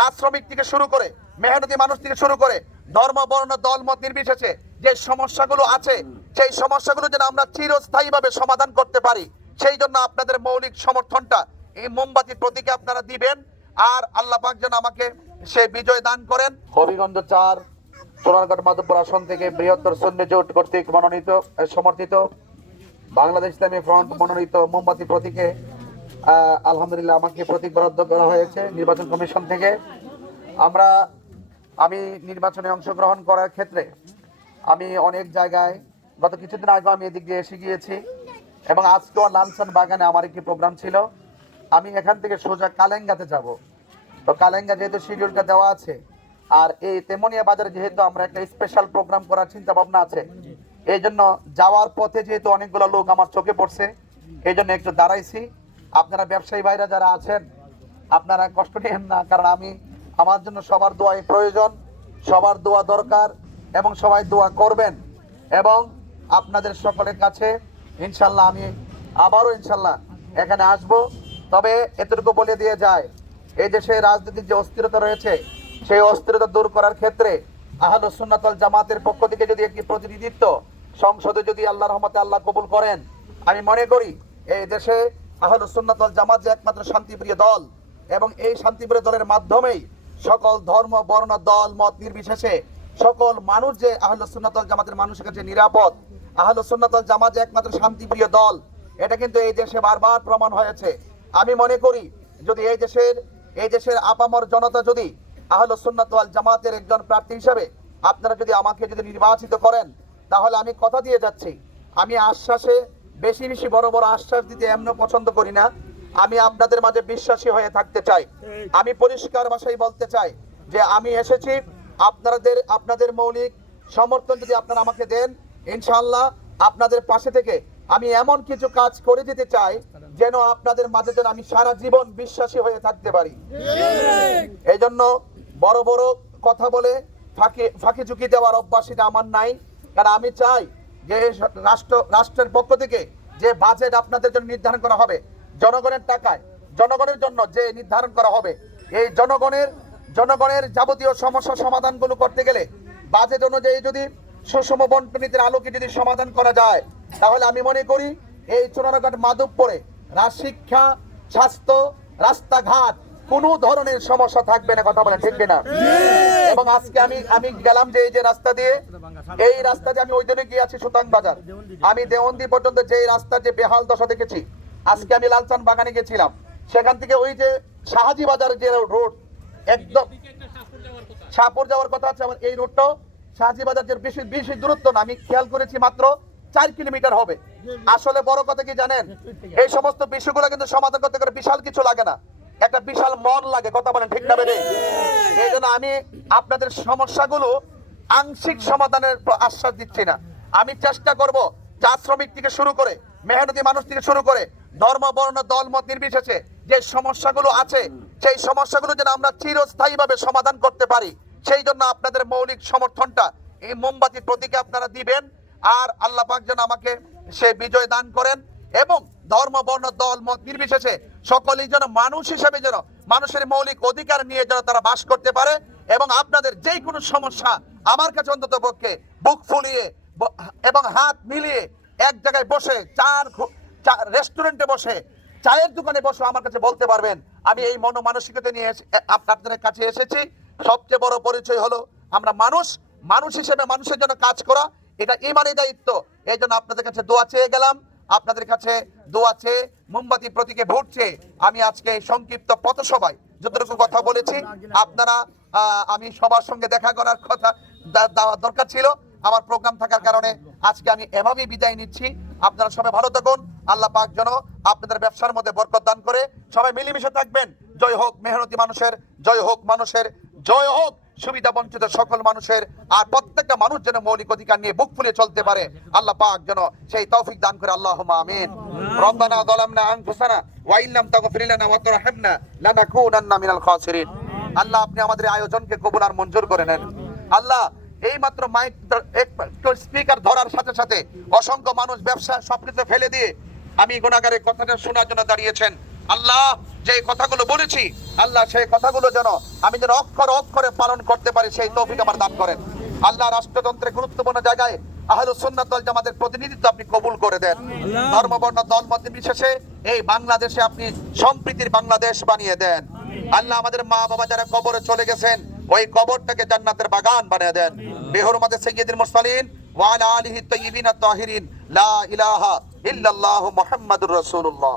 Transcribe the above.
চা শ্রমিক থেকে শুরু করে মেহনতি মানুষ থেকে শুরু করে ধর্ম বর্ণ দল মত নির্বিশেষে যে সমস্যাগুলো আছে সেই সমস্যাগুলো যেন আমরা চিরস্থায়ীভাবে সমাধান করতে পারি, সেই জন্য আপনাদের মৌলিক সমর্থনটা এই মোমবাতি প্রতীকে আপনারা দিবেন। আর আল্লাহ পাক যেন আমাকে সে বিজয় দান করেন। হবিগঞ্জ ৪ সোনারঘাট মাধবপুর আসন থেকে বৃহত্তর সুন্নি জোট কর্তৃক মনোনীত সমর্থিত বাংলাদেশ ইসলামী ফ্রন্ট মনোনীত মোমবাতি প্রতীকে আলহামদুলিল্লাহ আমাকে প্রতীক বরাদ্দ করা হয়েছে নির্বাচন কমিশন থেকে। আমি নির্বাচনে অংশগ্রহণ করার ক্ষেত্রে আমি অনেক জায়গায় গত কিছুদিন আগে আমি এদিক দিয়ে এসে গিয়েছি এবং আজকেও লালসান বাগানে আমার একটি প্রোগ্রাম ছিল। আমি এখান থেকে সোজা কালেঙ্গাতে যাব। তো কালেঙ্গা যেহেতু শিডিউলটা দেওয়া আছে আর এই তেমনিয়া বাজারে যেহেতু আমরা একটা স্পেশাল প্রোগ্রাম করার চিন্তা ভাবনা আছে, এই জন্য যাওয়ার পথে যেহেতু অনেকগুলো লোক আমার চোখে পড়ছে এই জন্য একটু দাঁড়াইছি। আপনারা ব্যবসায়ী ভাইরা যারা আছেন আপনারা কষ্ট নেন না, কারণ আমার জন্য সবার দোয়াই প্রয়োজন, সবার দোয়া দরকার এবং সবাই দোয়া করবেন। এবং আপনাদের সকলের কাছে ইনশাল্লাহ আমি আবারও ইনশাল্লাহ এখানে আসব। তবে এতটুকু বলে দিয়ে যায়, এই দেশে রাজনীতির যে অস্থিরতা রয়েছে সেই অস্থিরতা দূর করার ক্ষেত্রে আহলুস সুন্নাত ওয়াল জামাতের পক্ষ থেকে যদি একটি প্রতিনিধিত্ব সংসদে যদি আল্লাহর রহমতে আল্লাহ কবুল করেন, আমি মনে করি এই দেশে আহলুস সুন্নাত ওয়াল জামাত যে একমাত্র শান্তিপ্রিয় দল এবং এই শান্তিপ্রিয় দলের মাধ্যমেই সকল ধর্ম বর্ণ দল মত নির্বিশেষে সকল মানুষ যে আহলুস সুন্নাত ওয়াল জামাতের মানুষের কাছে নিরাপদ, আহলুস সুন্নাত ওয়াল জামাত যে একমাত্র শান্তিপ্রিয় দল, এটা কিন্তু এই দেশে বারবার প্রমাণ হয়েছে। আমি মনে করি যদি এই দেশের আপামর জনতা যদি আহলুস সুন্নাত ওয়াল জামাতের একজন প্রার্থী হিসেবে আপনারা যদি আমাকে যদি নির্বাচিত করেন, তাহলে আমি কথা দিয়ে যাচ্ছি, আমি আশ্বাসে বেশি বেশি বড় বড় আশ্বাস দিতে এমন পছন্দ করি না। আমি আপনাদের মাঝে বিশ্বাসী হয়ে থাকতে চাই। আমি পরিষ্কার ভাষায় বলতে চাই যে আমি এসেছি আপনাদের মৌলিক সমর্থন যদি আপনারা আমাকে দেন, ইনশাআল্লাহ আপনাদের পাশে থেকে আমি এমন কিছু কাজ করে যেতে চাই যেন আপনাদের মাঝে যেন আমি সারা জীবন বিশ্বাসী হয়ে থাকতে পারি। এই জন্য বড় বড় কথা বলে ফাঁকি ঝুঁকি দেওয়ার অভ্যাস এটা আমার নাই। কারণ আমি চাই যে রাষ্ট্রের পক্ষ থেকে যে বাজেট আপনাদের জন্য নির্ধারণ করা হবে জনগণের টাকায়, জনগণের জন্য যে নির্ধারণ করা হবে, এই জনগণের যাবতীয় সমস্যা সমাধানগুলো করতে গেলে বাজেট অনুযায়ী যদি সুষম বন্টনীতির আলোকে যদি সমাধান করা যায়, তাহলে আমি মনে করি এই চুনারঘাট মাধবপুরে শিক্ষা, স্বাস্থ্য, রাস্তাঘাট কোনো ধরনের সমস্যা থাকবে না। কথা বলেন ঠিক কিনা? এবং আজকে আমি গেলাম যে এই রাস্তা দিয়ে আমি ওই দিনে গিয়েছি সুতাং বাজার, আমি দেওয়ানদি পর্যন্ত যে রাস্তার যে বেহাল দশা দেখেছি। আজকে আমি লালচান বাগানে গেছিলাম, সেখান থেকে ওই যে শাহাজি বাজার যে রোড একদম শাহপুর যাওয়ার কথা আছে, আমার এই রোডটাও শাহাজি বাজার যে বেশি দূরত্ব না, আমি খেয়াল করেছি মাত্র 4 কিলোমিটার হবে। আসলে বড় কথা কি জানেন, এই সমস্ত বিষয়গুলো কিন্তু সমাধান করতে করে বিশাল কিছু লাগে না, একটা বিশাল মন লাগে। কথা বলেন ঠিক না বেরে? এই জন্য আমি আপনাদের সমস্যাগুলো আংশিক সমাধানের আশ্বাস দিচ্ছি না, আমি চেষ্টা করব চা শ্রমিক থেকে শুরু করে মেহনতি মানুষ থেকে শুরু করে ধর্ম বর্ণ দল মত নির্বিশেষে যে সমস্যাগুলো আছে সেই সমস্যাগুলো যেন আমরা চিরস্থায়ীভাবে সমাধান করতে পারি, সেই জন্য আপনাদের মৌলিক সমর্থনটা এই মোমবাতির প্রতীকে আপনারা দিবেন। আর আল্লাহ পাক যেন আমাকে সে বিজয় দান করেন এবং ধর্ম বর্ণ দল মত নির্বিশেষে সকলেই যেন মানুষ হিসেবে যেন মানুষের মৌলিক অধিকার নিয়ে যেন তারা বাস করতে পারে এবং আপনাদের যে কোনো সমস্যা আমার কাছে অন্তত পক্ষে বুক ফুলিয়ে এবং হাত মিলিয়ে এক জায়গায় বসে রেস্টুরেন্টে বসে চায়ের দোকানে বসে আমার কাছে বলতে পারবেন। আমি এই মনোমানসিকতা নিয়ে আপনাদের কাছে এসেছি। সবচেয়ে বড় পরিচয় হলো আমরা মানুষ হিসেবে মানুষের জন্য কাজ করা, এটা ইমানি দায়িত্ব। এই জন্য আপনাদের কাছে দোয়া চেয়ে গেলাম, আপনাদের কাছে দোয়া চেয়ে মোমবাতি প্রতীকে ভোট চেয়ে আমি আজকে সংক্ষিপ্ত পথসভায় যতটুকু কথা বলেছি আপনারা আমি সবার সঙ্গে দেখা করার কথা দরকার ছিল, আমার প্রোগ্রাম থাকার কারণে আজকে আমি এভাবেই বিদায় নিচ্ছি। আপনারা সবাই ভালো থাকুন, আল্লাহ পাক যেন আপনাদের ব্যবসার মধ্যে বরকত দান করে। সবাই মিলেমিশে থাকবেন। জয় হোক মেহনতি মানুষের, জয় হোক মানুষের, জয় হোক সুবিধা বঞ্চিত সকল মানুষের। আর প্রত্যেকটা মানুষ যেন মৌলিক অধিকার নিয়ে বুক ফুলে চলতে পারে, আল্লাহ পাক যেন সেই তৌফিক দান করে। আল্লাহুম্মা আমিন। রব্বানা যালামনা আনফুসানা ওয়া ইল্লাম তাগফির লানা ওয়া তারহামনা লানাকুনান্না মিনাল খাসিরিন। আল্লাহ আপনি আমাদের আয়োজনকে কবুল আর মঞ্জুর করে নেন। আল্লাহ এই মাত্র মাইক স্পিকার ধরার সাথে সাথে অসংখ্য মানুষ ব্যবসা সবকিছু ফেলে দিয়ে আমি গুনাহগারের কথাটা শোনার জন্য দাঁড়িয়েছেন। আল্লাহ যে কথাগুলো বলেছি আল্লাহ সেই কথাগুলো যেন আমি যেন অক্ষরে অক্ষরে পালন করতে পারি সেই তৌফিক আমার দান করেন। আল্লাহ রাষ্ট্রযন্ত্রের গুরুত্বপূর্ণ জায়গায় আহলুস সুন্নাত ওয়াল জামাতের প্রতিনিধিত্ব আপনি কবুল করে দেন। ধর্ম বর্ণ দল মত নির্বিশেষে এই বাংলাদেশে আপনি সম্প্রীতির বাংলাদেশ বানিয়ে দেন। আল্লাহ আমাদের মা বাবা যারা কবরে চলে গেছেন ওই কবরটাকে জান্নাতের বাগান বানিয়ে দেন। বিহুরমাতে সাইয়্যিদুল মুরসালিন ওয়া আলা আলিহি তাইয়্যিবিন আত-তাহিরিন লা ইলাহা ইল্লাল্লাহু মুহাম্মাদুর রাসূলুল্লাহ।